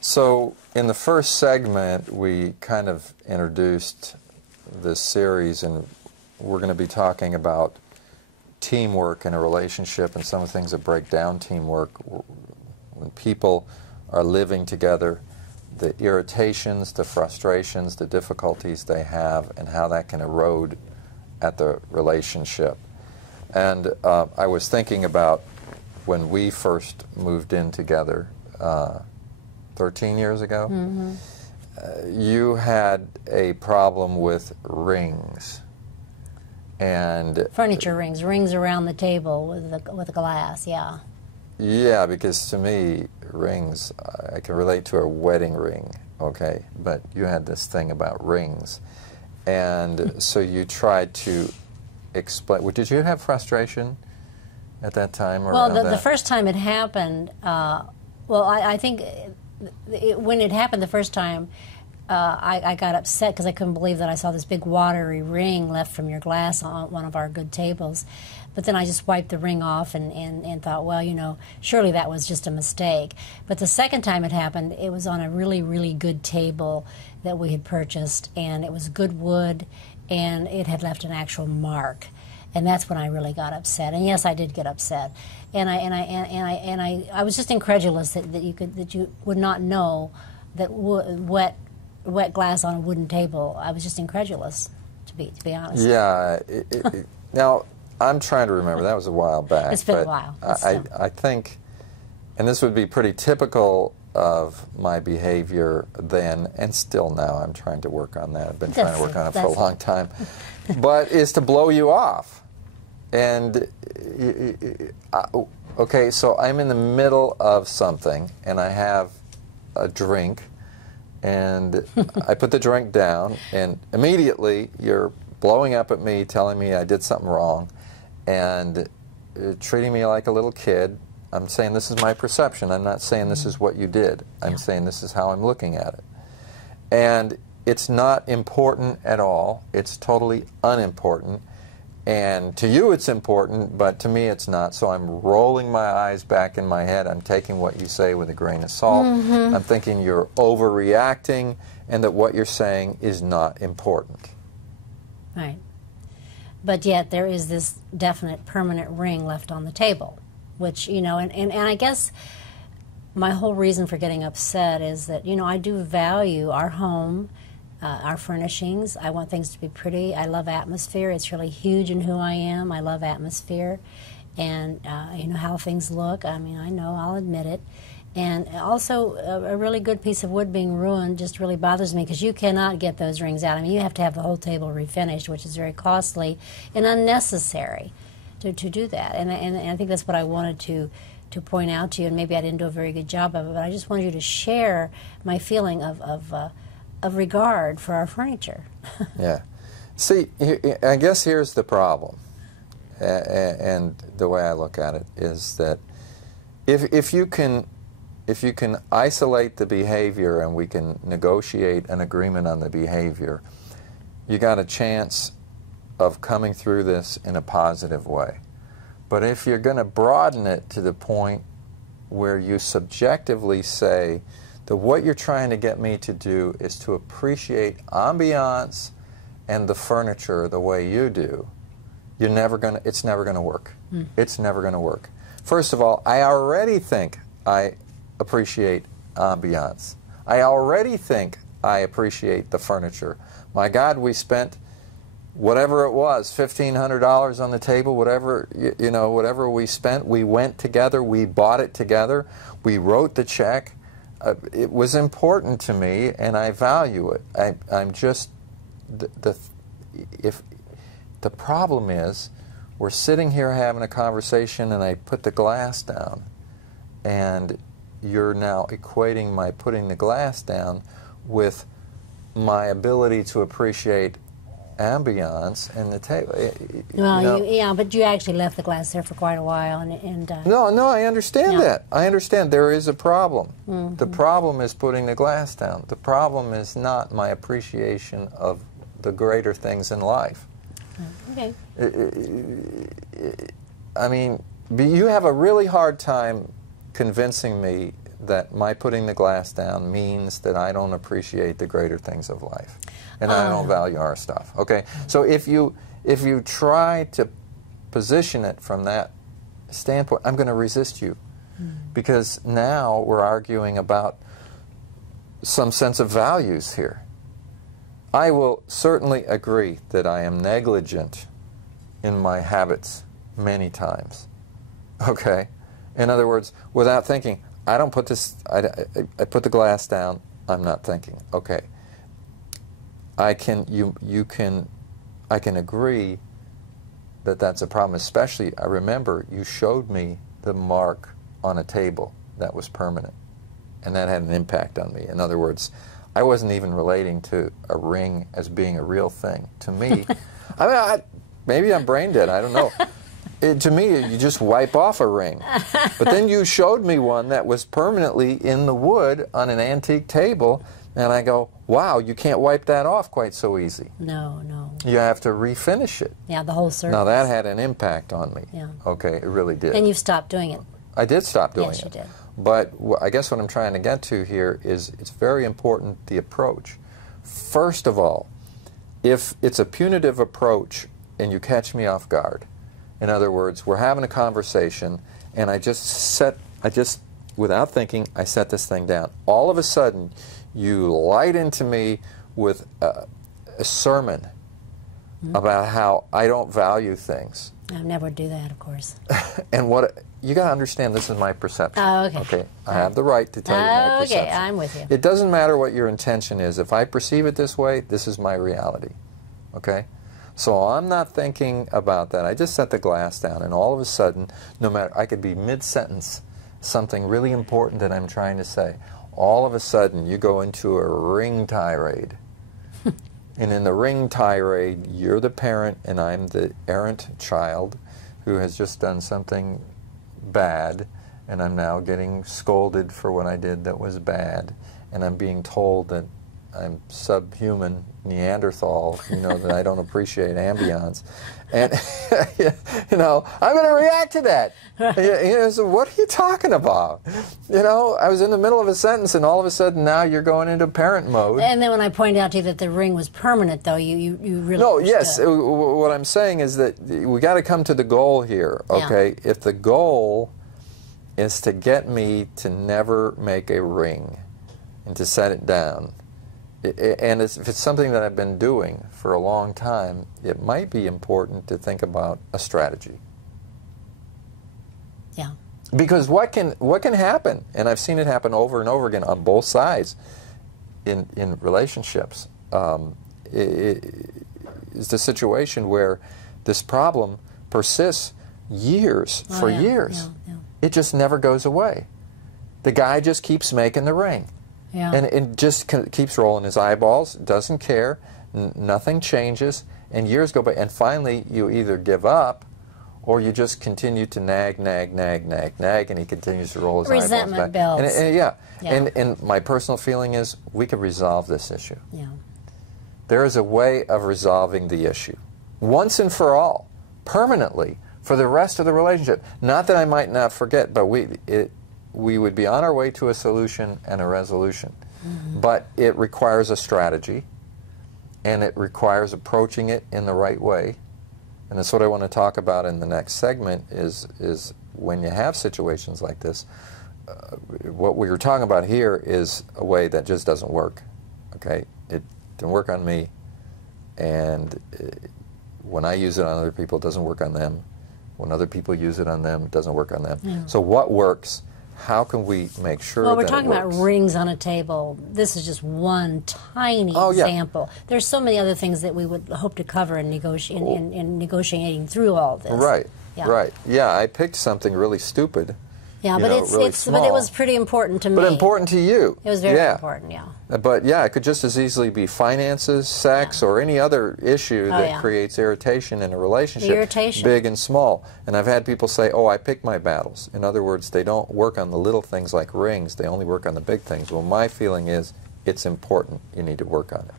So in the first segment, we kind of introduced this series, and we're going to be talking about teamwork in a relationship and some of the things that break down teamwork. When people are living together, the irritations, the frustrations, the difficulties they have, and how that can erode at the relationship. And I was thinking about when we first moved in together 13 years ago. Mm-hmm. You had a problem with rings. And furniture rings around the table with glass, yeah. Yeah, because to me, rings, I can relate to a wedding ring, okay? But you had this thing about rings. And so you tried to explain. Well, did you have frustration at that time? Well, the first time it happened, well, I think when it happened the first time, I got upset because I couldn't believe that I saw this big watery ring left from your glass on one of our good tables. But then I just wiped the ring off and thought, well, you know, surely that was just a mistake. But the second time it happened, it was on a really, really good table that we had purchased, and it was good wood, and it had left an actual mark. And that's when I really got upset. And yes, I did get upset. And I was just incredulous that you would not know that wet glass on a wooden table. I was just incredulous, to be honest. Yeah. Now, I'm trying to remember. That was a while back. It's been a while. I think, and this would be pretty typical of my behavior then, and still now. I'm trying to work on that. I've been trying to work on it for a long time. But is to blow you off. And, okay, so I'm in the middle of something, and I have a drink, and I put the drink down, and immediately you're blowing up at me, telling me I did something wrong, and treating me like a little kid. I'm saying this is my perception. I'm not saying this is what you did. I'm saying this is how I'm looking at it. And it's not important at all. It's totally unimportant. And to you it's important, but to me it's not. So I'm rolling my eyes back in my head. I'm taking what you say with a grain of salt. Mm-hmm. I'm thinking you're overreacting and that what you're saying is not important. Right. But yet there is this definite permanent ring left on the table, which, you know, and I guess my whole reason for getting upset is that, you know, I do value our home, our furnishings. I want things to be pretty. I love atmosphere. It's really huge in who I am. I love atmosphere and, you know, how things look. I mean, I know, I'll admit it. And also, a really good piece of wood being ruined just really bothers me because you cannot get those rings out. I mean, you have to have the whole table refinished, which is very costly and unnecessary to do that. And I think that's what I wanted to point out to you, and maybe I didn't do a very good job of it, but I just wanted you to share my feeling of regard for our furniture. Yeah. See, I guess here's the problem, and the way I look at it is that if you can isolate the behavior and we can negotiate an agreement on the behavior, you got a chance of coming through this in a positive way. But if you're going to broaden it to the point where you subjectively say that what you're trying to get me to do is to appreciate ambiance and the furniture the way you do, it's never going to work. It's never going to work. First of all, I already think I appreciate ambiance. I already think I appreciate the furniture. My God, we spent whatever it was, $1,500 on the table, whatever, you know, whatever we spent, we went together, we bought it together, we wrote the check. It was important to me, and I value it. I'm just, if the problem is, we're sitting here having a conversation, and I put the glass down, and you're now equating my putting the glass down with my ability to appreciate ambiance and the table. Well, you know, yeah, but you actually left the glass there for quite a while, and no, I understand that. I understand there is a problem. Mm-hmm. The problem is putting the glass down. The problem is not my appreciation of the greater things in life. Okay. I mean, you have a really hard time convincing me that my putting the glass down means that I don't appreciate the greater things of life, and I don't value our stuff. Okay, so if you try to position it from that standpoint, I'm going to resist you, because now we're arguing about some sense of values here. I will certainly agree that I am negligent in my habits many times. Okay? In other words, without thinking, I don't put this, I put the glass down, I'm not thinking. Okay. I can agree that that's a problem, especially, I remember you showed me the mark on a table that was permanent, and that had an impact on me. In other words, I wasn't even relating to a ring as being a real thing. To me, I mean, maybe I'm brain dead, I don't know. To me, you just wipe off a ring. But then you showed me one that was permanently in the wood on an antique table, and I go, wow, you can't wipe that off quite so easy. No. You have to refinish it. Yeah, the whole surface. Now that had an impact on me. Yeah. Okay, it really did. And you've stopped doing it. I did stop doing it. Yes, you did. But I guess what I'm trying to get to here is it's very important, the approach. First of all, if it's a punitive approach and you catch me off guard, in other words, we're having a conversation and I just, without thinking, I set this thing down. All of a sudden, you light into me with a sermon about how I don't value things. I never do that, of course. And what you got to understand, this is my perception. Oh, okay. Okay, I have the right to tell you my perception. Okay, I'm with you. It doesn't matter what your intention is. If I perceive it this way, this is my reality. Okay? So I'm not thinking about that. I just set the glass down, and all of a sudden, no matter, I could be mid-sentence, something really important that I'm trying to say. All of a sudden, you go into a ring tirade. And in the ring tirade, you're the parent and I'm the errant child who has just done something bad, and I'm now getting scolded for what I did that was bad, and I'm being told that I'm subhuman Neanderthal, you know, that I don't appreciate ambience. And, you know, I'm going to react to that. You know, so what are you talking about? You know, I was in the middle of a sentence and all of a sudden now you're going into parent mode. And then when I pointed out to you that the ring was permanent, though, you really No, understood. yes. What I'm saying is that we got to come to the goal here, okay? Yeah. If the goal is to get me to never make a ring and to set it down, and if it's something that I've been doing for a long time, it might be important to think about a strategy. Yeah. Because what can happen, and I've seen it happen over and over again on both sides in relationships, is the situation where this problem persists years, for years. Yeah. It just never goes away. The guy just keeps making the ring. Yeah. And it just keeps rolling his eyeballs, doesn't care, nothing changes, and years go by, and finally you either give up or you just continue to nag, and he continues to roll his eyeballs back. Resentment builds. And my personal feeling is we could resolve this issue. Yeah. There is a way of resolving the issue, once and for all, permanently, for the rest of the relationship. Not that I might not forget, but we would be on our way to a solution and a resolution. Mm-hmm. But it requires a strategy, and it requires approaching it in the right way. And that's what I want to talk about in the next segment is when you have situations like this, what we were talking about here is a way that just doesn't work. Okay? It didn't work on me, and when I use it on other people, it doesn't work on them. When other people use it on them, it doesn't work on them. Yeah. So what works? How can we make sure that it works? Well, we're talking about rings on a table. This is just one tiny example. There's so many other things that we would hope to cover in negotiating through all this. Right, right. Yeah, I picked something really stupid. Yeah, but but it was pretty important to me. But important to you. It was very important, yeah. But yeah, it could just as easily be finances, sex, or any other issue that creates irritation in a relationship. Irritation. Big and small. And I've had people say, oh, I pick my battles. In other words, they don't work on the little things like rings. They only work on the big things. Well, my feeling is it's important. You need to work on it.